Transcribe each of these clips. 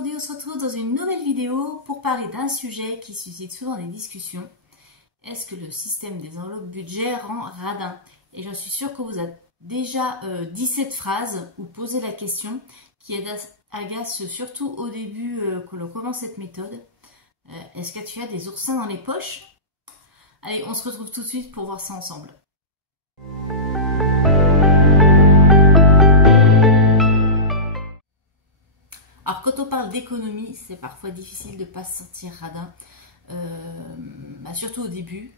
aujourd'hui on se retrouve dans une nouvelle vidéo pour parler d'un sujet qui suscite souvent des discussions. Est-ce que le système des enveloppes budget rend radin? Et j'en suis sûre que vous avez déjà dit cette phrase ou posé la question qui agace surtout au début que l'on commence cette méthode. Est-ce que tu as des oursins dans les poches? Allez, on se retrouve tout de suite pour voir ça ensemble. Alors quand on parle d'économie, c'est parfois difficile de ne pas se sentir radin, surtout au début.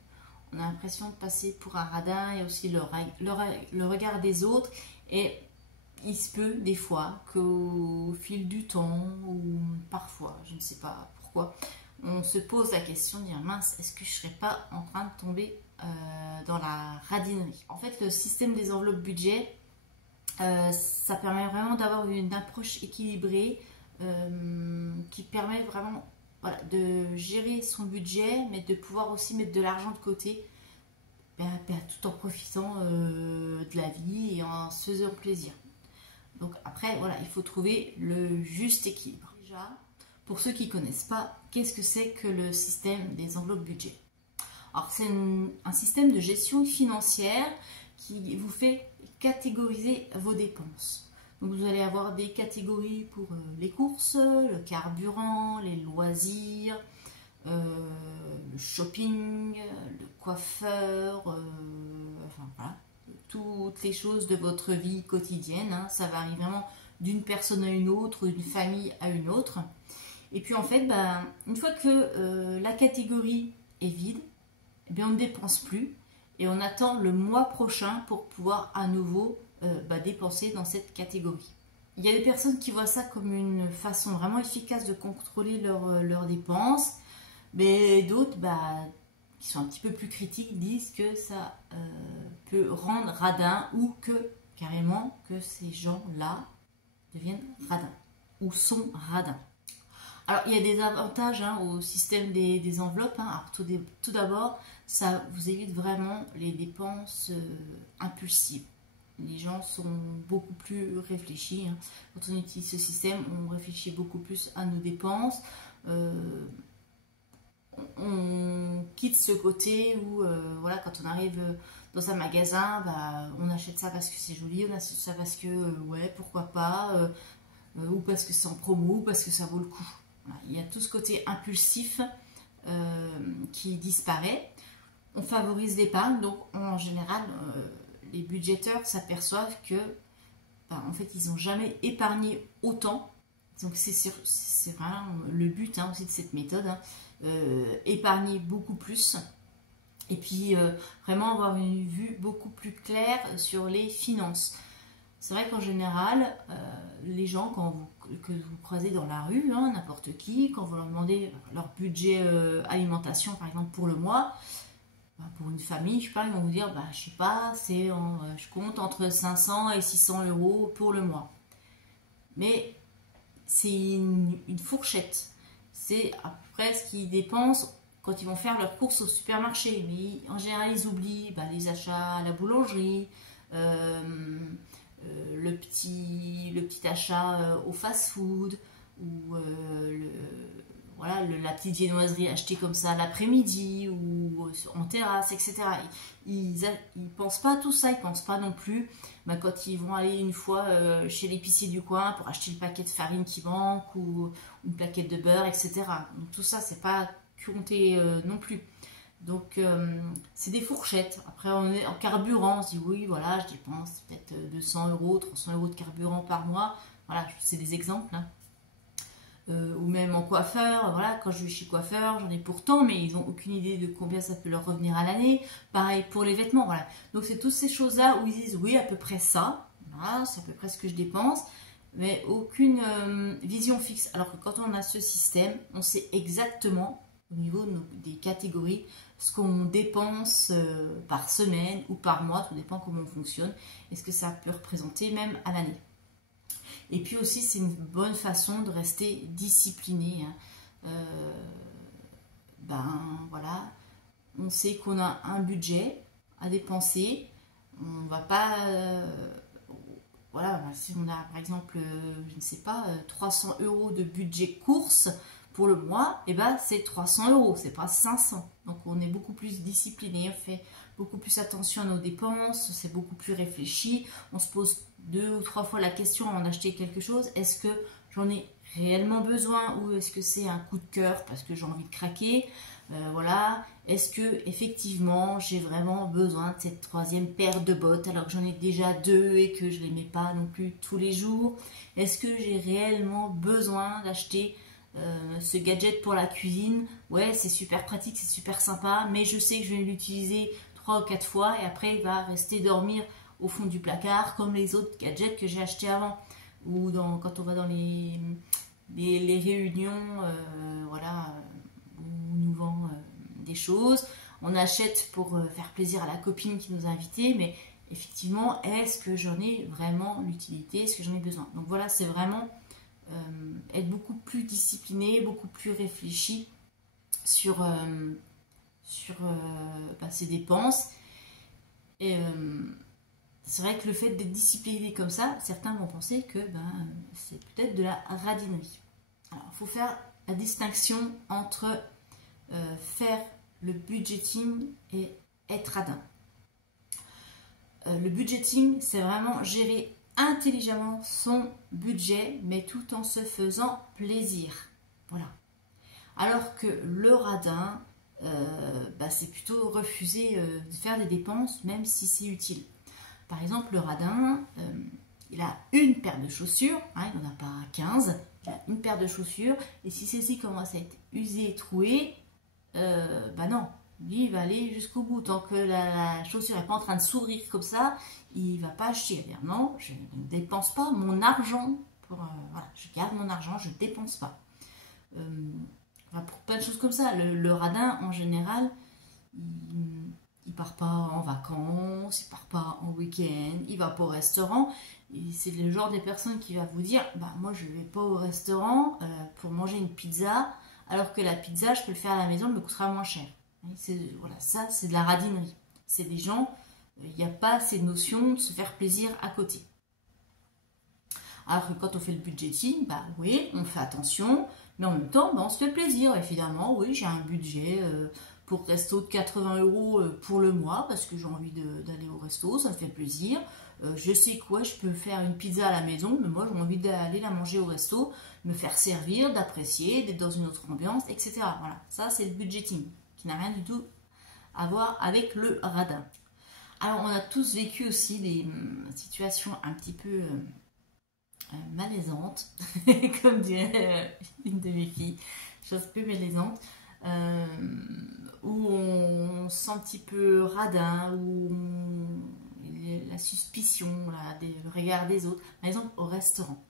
On a l'impression de passer pour un radin, il y a aussi le regard des autres et il se peut des fois qu'au fil du temps ou parfois, je ne sais pas pourquoi, on se pose la question de dire mince, est-ce que je ne serais pas en train de tomber dans la radinerie? En fait, le système des enveloppes budget, ça permet vraiment d'avoir une approche équilibrée qui permet vraiment de gérer son budget, mais de pouvoir aussi mettre de l'argent de côté tout en profitant de la vie et en se faisant plaisir. Donc après, voilà, il faut trouver le juste équilibre. Déjà, pour ceux qui ne connaissent pas, qu'est-ce que c'est que le système des enveloppes budget? Alors c'est un système de gestion financière qui vous fait catégoriser vos dépenses. Donc vous allez avoir des catégories pour les courses, le carburant, les loisirs, le shopping, le coiffeur, enfin voilà, toutes les choses de votre vie quotidienne. Hein, ça varie vraiment d'une personne à une autre, d'une famille à une autre. Et puis en fait, une fois que la catégorie est vide, eh bien, on ne dépense plus et on attend le mois prochain pour pouvoir à nouveau dépenser dans cette catégorie. Il y a des personnes qui voient ça comme une façon vraiment efficace de contrôler leurs dépenses, mais d'autres qui sont un petit peu plus critiques disent que ça peut rendre radin ou que carrément que ces gens-là deviennent radins ou sont radins. Alors il y a des avantages au système des enveloppes. Alors, tout d'abord, ça vous évite vraiment les dépenses impulsives. Les gens sont beaucoup plus réfléchis. Quand on utilise ce système, on réfléchit beaucoup plus à nos dépenses. On quitte ce côté où, voilà, quand on arrive dans un magasin, on achète ça parce que c'est joli, on achète ça parce que, ouais, pourquoi pas, ou parce que c'est en promo, ou parce que ça vaut le coup. Voilà, il y a tout ce côté impulsif qui disparaît. On favorise l'épargne, donc en général, les budgéteurs s'aperçoivent que en fait ils n'ont jamais épargné autant. Donc c'est vraiment le but aussi de cette méthode, épargner beaucoup plus et puis vraiment avoir une vue beaucoup plus claire sur les finances. C'est vrai qu'en général, les gens que vous croisez dans la rue, n'importe qui, quand vous leur demandez leur budget alimentation par exemple pour le mois, pour une famille, je sais pas, ils vont vous dire, je sais pas, je compte entre 500 et 600 euros pour le mois. Mais c'est une fourchette. C'est à peu près ce qu'ils dépensent quand ils vont faire leurs courses au supermarché. Mais en général, ils oublient les achats à la boulangerie, le petit achat au fast-food, ou la petite viennoiserie achetée comme ça l'après-midi ou en terrasse, etc. Ils ne pensent pas à tout ça, ils ne pensent pas non plus quand ils vont aller une fois chez l'épicier du coin pour acheter le paquet de farine qui manque ou une plaquette de beurre, etc. Donc tout ça, c'est pas compté non plus. Donc c'est des fourchettes. Après on est en carburant, on se dit oui voilà, je dépense peut-être 200 euros, 300 euros de carburant par mois. Voilà, c'est des exemples. Ou même en coiffeur, voilà, quand je vais chez coiffeur, j'en ai pourtant, mais ils n'ont aucune idée de combien ça peut leur revenir à l'année. Pareil pour les vêtements, voilà. Donc c'est toutes ces choses-là où ils disent oui, à peu près ça, voilà, c'est à peu près ce que je dépense, mais aucune vision fixe. Alors que quand on a ce système, on sait exactement au niveau des catégories ce qu'on dépense par semaine ou par mois, tout dépend comment on fonctionne, et ce que ça peut représenter même à l'année. Et puis aussi, c'est une bonne façon de rester discipliné. Voilà, on sait qu'on a un budget à dépenser. On ne va pas voilà, si on a par exemple, je ne sais pas, 300 € de budget course pour le mois, et ben c'est 300 €, c'est pas 500. Donc on est beaucoup plus discipliné, on fait beaucoup plus attention à nos dépenses, c'est beaucoup plus réfléchi, on se pose 2 ou 3 fois la question avant d'acheter quelque chose, est-ce que j'en ai réellement besoin ou est-ce que c'est un coup de cœur parce que j'ai envie de craquer, voilà, est-ce que effectivement j'ai vraiment besoin de cette 3e paire de bottes alors que j'en ai déjà 2 et que je les mets pas non plus tous les jours, est-ce que j'ai réellement besoin d'acheter ce gadget pour la cuisine, ouais c'est super pratique, c'est super sympa, mais je sais que je vais l'utiliser 3 ou 4 fois et après il va rester dormir au fond du placard comme les autres gadgets que j'ai achetés avant, ou quand on va dans les réunions, voilà, où on nous vend des choses, on achète pour faire plaisir à la copine qui nous a invités, mais effectivement, est-ce que j'en ai vraiment l'utilité, est-ce que j'en ai besoin? Donc voilà, c'est vraiment être beaucoup plus discipliné, beaucoup plus réfléchi sur ses dépenses. Et c'est vrai que le fait d'être discipliné comme ça, certains vont penser que c'est peut-être de la radinerie. Alors, il faut faire la distinction entre faire le budgeting et être radin. Le budgeting, c'est vraiment gérer intelligemment son budget, mais tout en se faisant plaisir. Voilà. Alors que le radin, c'est plutôt refuser de faire des dépenses, même si c'est utile. Par exemple, le radin, il a une paire de chaussures, hein, il n'en a pas 15, il a une paire de chaussures, et si celle-ci commence à être usée et trouée, non, lui il va aller jusqu'au bout. Tant que la chaussure n'est pas en train de s'ouvrir comme ça, il ne va pas acheter. Il va dire non, je ne dépense pas mon argent, voilà, je garde mon argent, je ne dépense pas. Pour plein de choses comme ça. Le radin, en général, il part pas en vacances, il part pas en week-end, il va pas au restaurant. C'est le genre des personnes qui va vous dire, moi je vais pas au restaurant pour manger une pizza, alors que la pizza, je peux le faire à la maison, elle me coûtera moins cher. Voilà, ça c'est de la radinerie. C'est des gens, il n'y a pas ces notions de se faire plaisir à côté. Alors que quand on fait le budgeting, oui, on fait attention, mais en même temps, on se fait plaisir. Évidemment, oui, j'ai un budget pour resto de 80 € pour le mois, parce que j'ai envie d'aller au resto, ça me fait plaisir. Je sais quoi, je peux faire une pizza à la maison, mais moi j'ai envie d'aller la manger au resto, me faire servir, d'apprécier, d'être dans une autre ambiance, etc. Voilà, ça c'est le budgeting, qui n'a rien du tout à voir avec le radin. Alors on a tous vécu aussi des situations un petit peu malaisantes, comme dirait une de mes filles, chose peu malaisante, où on se sent un petit peu radin, où la suspicion, le regard des autres, par exemple au restaurant.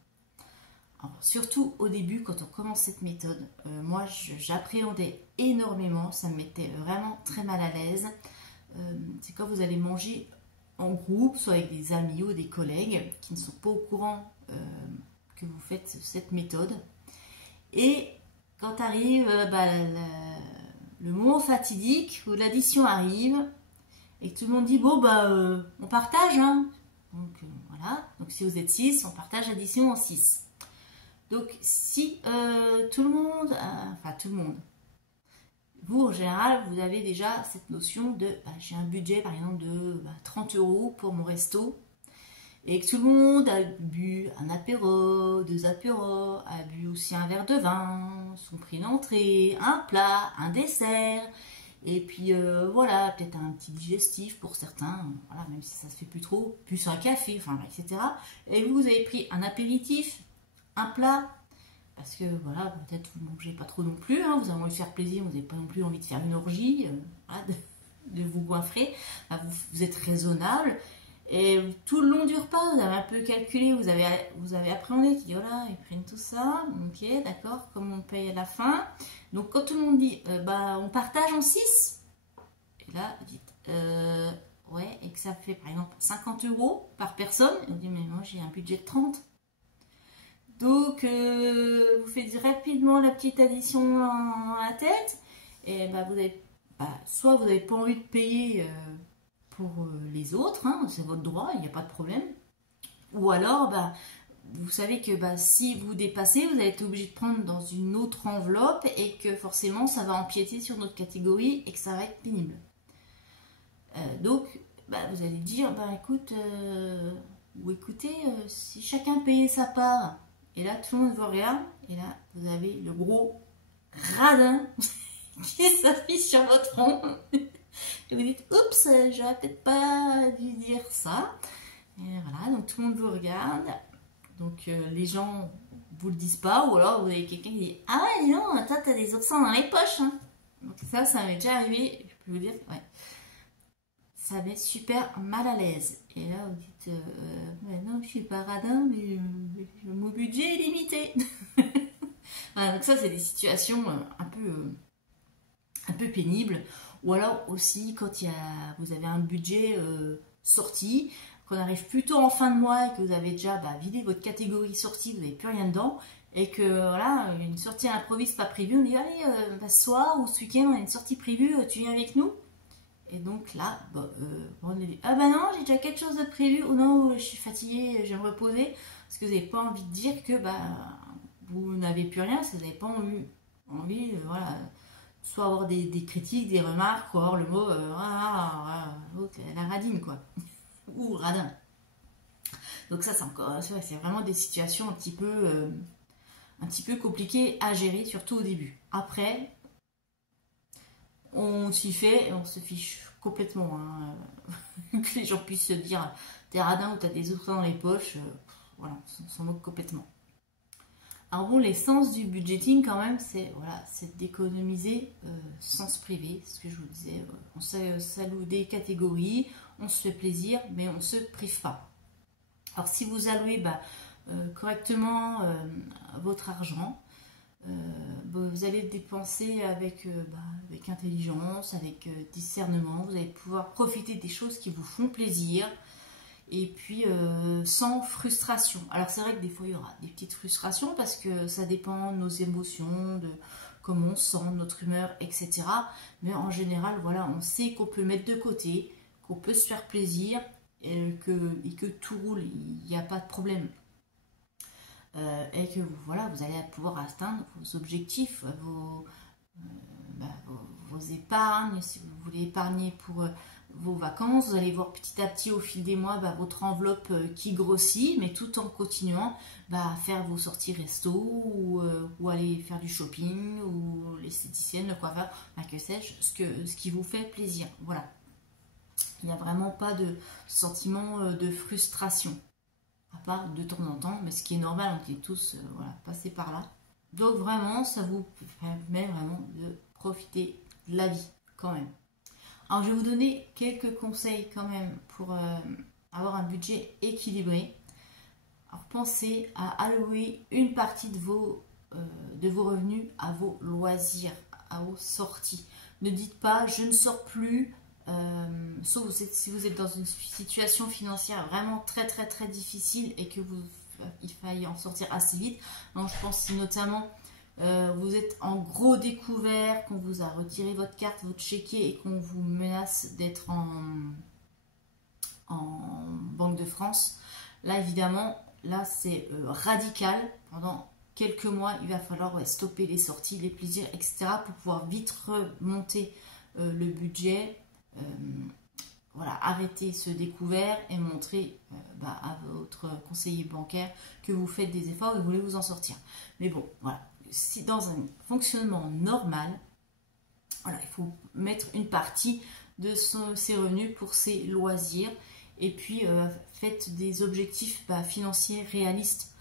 Alors, surtout au début, quand on commence cette méthode, moi j'appréhendais énormément, ça me mettait vraiment très mal à l'aise. C'est quand vous allez manger en groupe, soit avec des amis ou des collègues qui ne sont pas au courant que vous faites cette méthode. Et quand arrive le moment fatidique où l'addition arrive et que tout le monde dit on partage, hein. Donc voilà, donc si vous êtes 6, on partage l'addition en 6. Donc si tout le monde, vous en général, vous avez déjà cette notion de j'ai un budget par exemple de 30 € pour mon resto, et que tout le monde a bu un apéro, 2 apéros, a bu aussi un verre de vin, son prix d'entrée, un plat, un dessert, et puis voilà, peut-être un petit digestif pour certains, voilà, même si ça se fait plus trop, plus un café, etc. Et vous avez pris un apéritif, un plat, parce que voilà, peut-être vous ne mangez pas trop non plus, hein, vous avez envie de faire plaisir, vous n'avez pas non plus envie de faire une orgie, de vous goinfrer, vous êtes raisonnable. Et tout le long du repas, vous avez un peu calculé, vous avez appréhendé, qui dit, oh là, ils prennent tout ça, ok, d'accord, comme on paye à la fin. Donc quand tout le monde dit, on partage en 6, et là, vous dites, ouais, et que ça fait par exemple 50 € par personne, et vous dites, mais moi j'ai un budget de 30. Donc vous faites rapidement la petite addition dans la tête, et vous avez, soit vous n'avez pas envie de payer pour les autres, hein, c'est votre droit, il n'y a pas de problème. Ou alors, bah, vous savez que bah, si vous dépassez, vous allez être obligé de prendre dans une autre enveloppe et que forcément ça va empiéter sur notre catégorie et que ça va être pénible. Donc, bah, vous allez dire, bah écoute, ou écoutez, si chacun payait sa part, et là tout le monde vous regarde, et là vous avez le gros radin qui s'affiche sur votre front. Et vous dites, oups, j'aurais peut-être pas dû dire ça. Et voilà, donc tout le monde vous regarde. Donc les gens vous le disent pas, ou alors vous avez quelqu'un qui dit, ah ouais, non, toi t'as des oursins dans les poches. Hein. Donc ça m'est déjà arrivé, je peux vous dire, ouais. Ça met super mal à l'aise. Et là, vous dites, ouais, non, je suis pas radin, mais mon budget est limité. Voilà, donc ça, c'est des situations un peu pénibles. Ou alors aussi, quand vous avez un budget sorti, qu'on arrive plutôt en fin de mois et que vous avez déjà vidé votre catégorie sortie, vous n'avez plus rien dedans, et que voilà, une sortie à l'improviste pas prévue, on dit, allez, ce soir ou ce week-end, on a une sortie prévue, tu viens avec nous? Et donc là, on dit, ah bah non, j'ai déjà quelque chose de prévu, ou non, je suis fatiguée, je vais me reposer, parce que vous n'avez pas envie de dire que vous n'avez plus rien, parce que vous n'avez pas envie voilà, soit avoir des critiques, des remarques, ou avoir le mot, la radine, quoi, ou radin. Donc ça, c'est encore, c'est vraiment des situations un petit peu compliquées à gérer, surtout au début. Après, on s'y fait et on se fiche complètement. Hein. Que les gens puissent se dire t'es radin ou t'as des oursins dans les poches, voilà, on s'en moque complètement. Alors bon, l'essence du budgeting quand même, c'est d'économiser sans se priver, ce que je vous disais. On s'alloue des catégories, on se fait plaisir, mais on ne se prive pas. Alors si vous allouez correctement votre argent, vous allez dépenser avec intelligence, avec discernement, vous allez pouvoir profiter des choses qui vous font plaisir et puis sans frustration. Alors c'est vrai que des fois il y aura des petites frustrations parce que ça dépend de nos émotions, de comment on sent, de notre humeur, etc. Mais en général, voilà, on sait qu'on peut mettre de côté, qu'on peut se faire plaisir et que tout roule, il n'y a pas de problème. Et que voilà, vous allez pouvoir atteindre vos objectifs, vos épargnes, si vous voulez épargner pour vos vacances, vous allez voir petit à petit au fil des mois votre enveloppe qui grossit, mais tout en continuant à faire vos sorties resto ou aller faire du shopping ou l'esthéticienne, le coiffeur, que sais-je, ce qui vous fait plaisir. Voilà. Il n'y a vraiment pas de sentiment de frustration. À part de temps en temps, mais ce qui est normal, on est tous passés par là. Donc vraiment, ça vous permet vraiment de profiter de la vie quand même. Alors je vais vous donner quelques conseils quand même pour avoir un budget équilibré. Alors pensez à allouer une partie de vos revenus à vos loisirs, à vos sorties. Ne dites pas je ne sors plus. Sauf si vous êtes dans une situation financière vraiment très très très difficile et que il faille en sortir assez vite. Donc, je pense si notamment vous êtes en gros découvert, qu'on vous a retiré votre carte, votre chéquier et qu'on vous menace d'être en Banque de France. Là évidemment, là c'est radical. Pendant quelques mois, il va falloir stopper les sorties, les plaisirs, etc. pour pouvoir vite remonter le budget. Voilà, arrêtez ce découvert et montrez à votre conseiller bancaire que vous faites des efforts et vous voulez vous en sortir. Mais bon, voilà, si dans un fonctionnement normal, voilà, il faut mettre une partie de ses revenus pour ses loisirs et puis faites des objectifs financiers réalistes.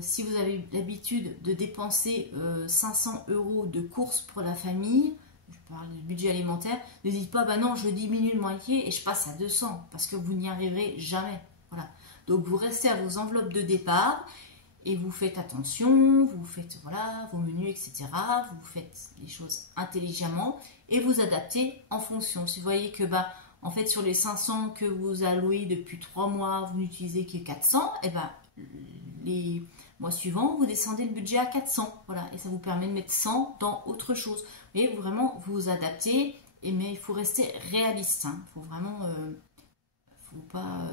Si vous avez l'habitude de dépenser 500 € de courses pour la famille, je parle du budget alimentaire, ne dites pas non, je diminue le moitié et je passe à 200 parce que vous n'y arriverez jamais. Voilà. Donc vous restez à vos enveloppes de départ et vous faites attention, vous faites vos menus, etc. Vous faites les choses intelligemment et vous adaptez en fonction. Si vous voyez que en fait sur les 500 que vous allouez depuis 3 mois, vous n'utilisez que 400, et les mois suivants, vous descendez le budget à 400. Voilà, et ça vous permet de mettre 100 dans autre chose. Et vraiment vous adaptez, mais il faut rester réaliste. Il faut vraiment, faut pas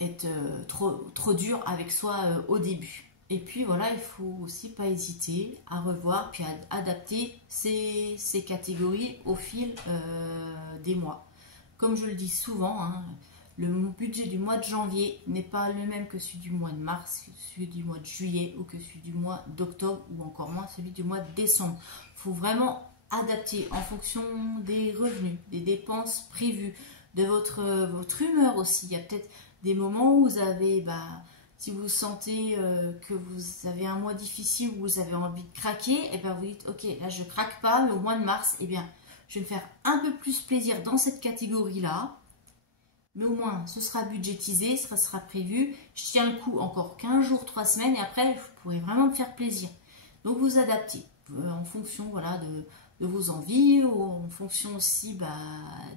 être trop dur avec soi au début. Et puis voilà, il faut aussi pas hésiter à revoir puis à adapter ces catégories au fil des mois. Comme je le dis souvent, hein, le budget du mois de janvier n'est pas le même que celui du mois de mars, celui du mois de juillet ou que celui du mois d'octobre ou encore moins celui du mois de décembre. Il faut vraiment adapter en fonction des revenus, des dépenses prévues, de votre humeur aussi. Il y a peut-être des moments où vous avez, si vous sentez que vous avez un mois difficile, où vous avez envie de craquer, et bien vous dites, ok, là je craque pas, mais au mois de mars, eh bien, je vais me faire un peu plus plaisir dans cette catégorie-là, mais au moins ce sera budgétisé, ça sera prévu, je tiens le coup encore 15 jours, 3 semaines, et après vous pourrez vraiment me faire plaisir. Donc vous adaptez en fonction voilà, de vos envies, ou en fonction aussi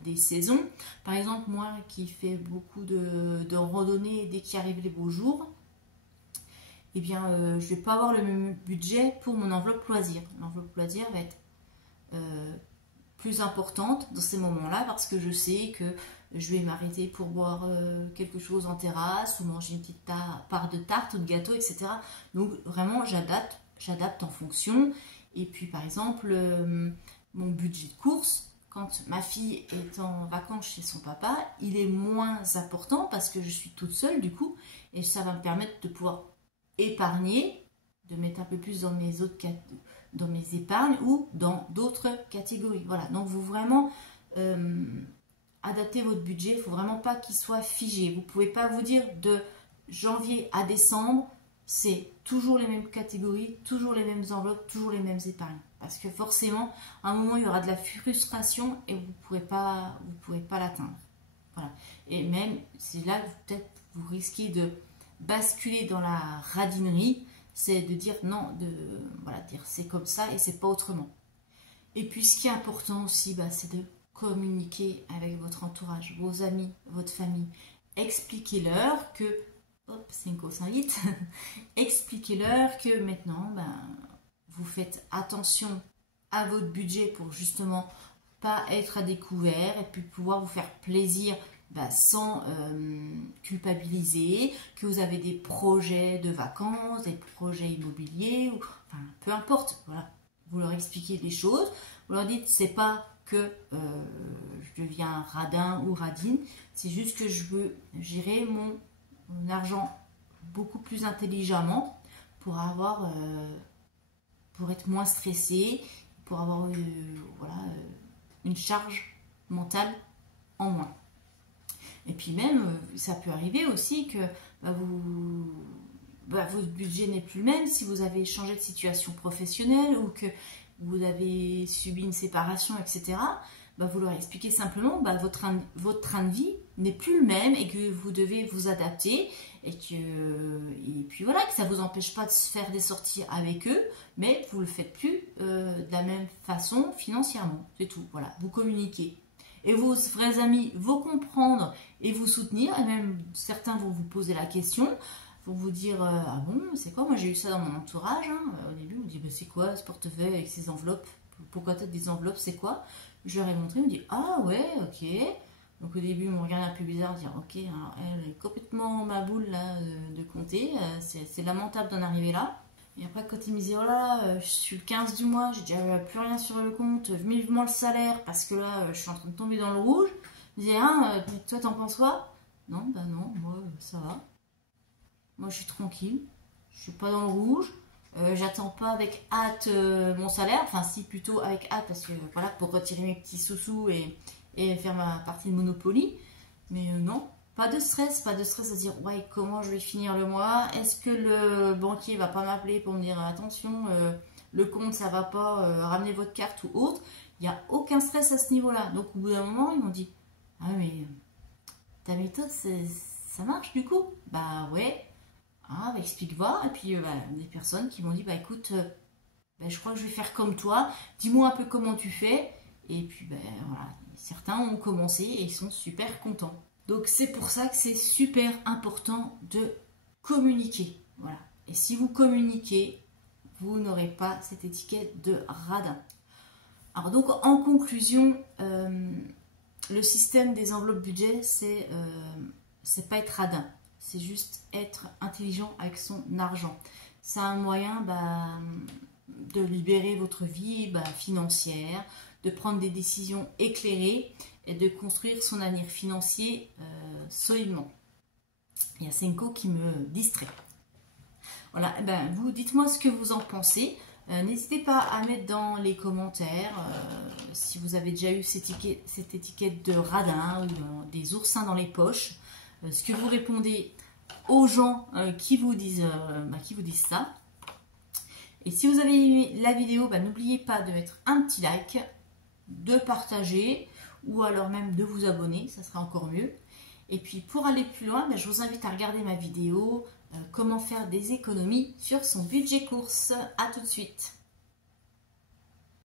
des saisons. Par exemple, moi qui fais beaucoup de randonnées dès qu'il arrive les beaux jours, eh bien, je ne vais pas avoir le même budget pour mon enveloppe loisir. L'enveloppe loisir va être plus importante dans ces moments-là parce que je sais que je vais m'arrêter pour boire quelque chose en terrasse ou manger une petite part de tarte ou de gâteau, etc. Donc vraiment, j'adapte en fonction. Et puis par exemple, mon budget de course, quand ma fille est en vacances chez son papa, il est moins important parce que je suis toute seule du coup, et ça va me permettre de pouvoir épargner, de mettre un peu plus dans dans mes épargnes ou dans d'autres catégories. Voilà, donc vous vraiment adaptez votre budget, il ne faut vraiment pas qu'il soit figé. Vous ne pouvez pas vous dire de janvier à décembre, c'est toujours les mêmes catégories, toujours les mêmes enveloppes, toujours les mêmes épargnes. Parce que forcément, à un moment, il y aura de la frustration et vous ne pourrez pas l'atteindre. Voilà. Et même, c'est là que peut-être vous risquez de basculer dans la radinerie, c'est de dire non, dire c'est comme ça et c'est pas autrement. Et puis, ce qui est important aussi, c'est de communiquer avec votre entourage, vos amis, votre famille. Expliquez-leur que expliquez-leur que maintenant, vous faites attention à votre budget pour justement pas être à découvert et puis pouvoir vous faire plaisir sans culpabiliser, que vous avez des projets de vacances, des projets immobiliers, peu importe. Voilà. Vous leur expliquez les choses, vous leur dites c'est pas que je deviens radin ou radine, c'est juste que je veux gérer mon argent beaucoup plus intelligemment pour être moins stressé, pour avoir une charge mentale en moins. Et puis même, ça peut arriver aussi que votre budget n'est plus le même si vous avez changé de situation professionnelle ou que vous avez subi une séparation, etc. Vous leur expliquez simplement votre train de vie n'est plus le même et que vous devez vous adapter et puis voilà, que ça ne vous empêche pas de faire des sorties avec eux, mais vous ne le faites plus de la même façon financièrement, c'est tout. Voilà, vous communiquez. Et vos vrais amis vont comprendre et vous soutenir, et même certains vont vous poser la question, vont vous dire ah bon, c'est quoi, moi j'ai eu ça dans mon entourage, hein. Au début on me dit c'est quoi ce portefeuille avec ces enveloppes, pourquoi tu as des enveloppes, c'est quoi? Je leur ai montré, ils me disent ah ouais, ok. Donc au début ils m'ont regardé un peu bizarre, dire ok, alors, elle est complètement ma boule là de compter, c'est lamentable d'en arriver là. Et après, quand il me disait, oh là, je suis le 15 du mois, j'ai déjà plus rien sur le compte, vivement le salaire, parce que là, je suis en train de tomber dans le rouge. Il me disait, toi, t'en penses quoi? Non, non, moi, ça va. Moi, je suis tranquille, je suis pas dans le rouge, j'attends pas avec hâte mon salaire, enfin, si, plutôt avec hâte, parce que voilà, pour retirer mes petits sous-sous et faire ma partie de Monopoly. Mais non. Pas de stress à se dire ouais, comment je vais finir le mois, est-ce que le banquier va pas m'appeler pour me dire attention, le compte ça va pas, ramenez votre carte ou autre. Il n'y a aucun stress à ce niveau-là. Donc au bout d'un moment ils m'ont dit ah mais ta méthode ça marche du coup? Bah ouais, explique-moi. Et puis des personnes qui m'ont dit écoute, je crois que je vais faire comme toi, dis-moi un peu comment tu fais. Et puis voilà, certains ont commencé et ils sont super contents. Donc c'est pour ça que c'est super important de communiquer. Voilà. Et si vous communiquez, vous n'aurez pas cette étiquette de radin. Alors donc en conclusion, le système des enveloppes budget, c'est pas être radin. c'est juste être intelligent avec son argent. C'est un moyen de libérer votre vie financière, de prendre des décisions éclairées et de construire son avenir financier solidement. Il y a Senko qui me distrait. Voilà, vous dites-moi ce que vous en pensez. N'hésitez pas à mettre dans les commentaires si vous avez déjà eu cette étiquette de radin ou des oursins dans les poches. Ce que vous répondez aux gens qui vous disent ça. Et si vous avez aimé la vidéo, n'oubliez pas de mettre un petit like, de partager ou alors même de vous abonner, ça sera encore mieux. Et puis pour aller plus loin, je vous invite à regarder ma vidéo comment faire des économies sur son budget course. À tout de suite.